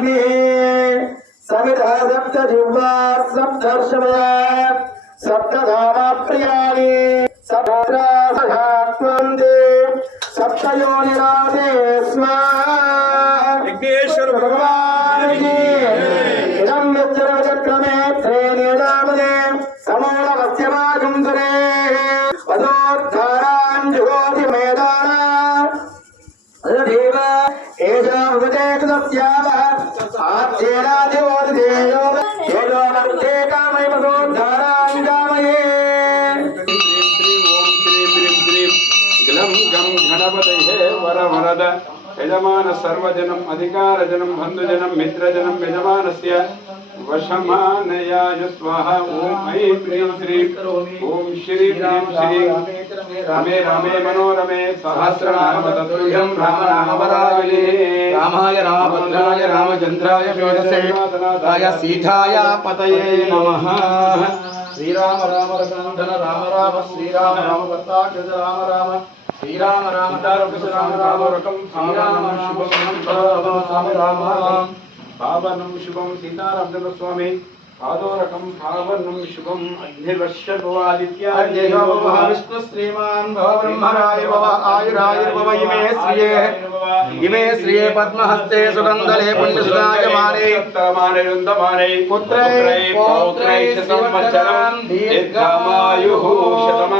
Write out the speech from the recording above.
अग्निः सवितः सप्त जिह्वा सप्तर्षवया सप्तधामाप्रियाणि सप्त्रासहात्मन्ते सप्तयोनिराते स्वाहा विघ्नेश्वर भगवान् की इदं यच्चरवचक्रमे त्रेणे दामने समूलवस्य देव एषा भवते आद्येनादिवोदिदेयो येनो मरुते कामय वदोद्धारान् कामये श्रीं श्रीं ओम श्रीं श्रीं श्रीं ग्लं गं गणपतये वर वरद यजमान सर्वजनम् अधिकारजनं बन्धुजनं मित्रजनं यजमानस्य वशमानयाय स्वाहा ॐ ऐं क्लीं श्रीं ॐ श्रीं क्लीं श्रीं। రమే రమే మనోరమే సహస్రనామ తత్తుల్యం రామనామవరావళి రామాయ రామభద్రాయ రామచంద్రాయ శోధసేనాథనాథాయ సీతాయ పతయే నమః. శ్రీరామ రామ రకాంధన రామ రామ శ్రీరామ రామ భర్తాక్షజ రామ రామ. శ్రీరామ రామ తారకృష్ణ రామ రామ రకం శ్రీరామ శుభం రామ. రామ పావనం శుభం సీతారామ స్వామి पादोरकं भावनं शुभम्। अग्निर्वश्य अद्य भव विष्णु श्रीमान् भव ब्रह्मराय भव आयुरायुर्भव इमे श्रिये। इमे श्रिये पद्महस्ते सुगन्धले पुण्यसुताय माने। उत्तरमाने रुन्दमाने पुत्रै पौत्रै पौत्रै शतं दीर्घमायुः शतमा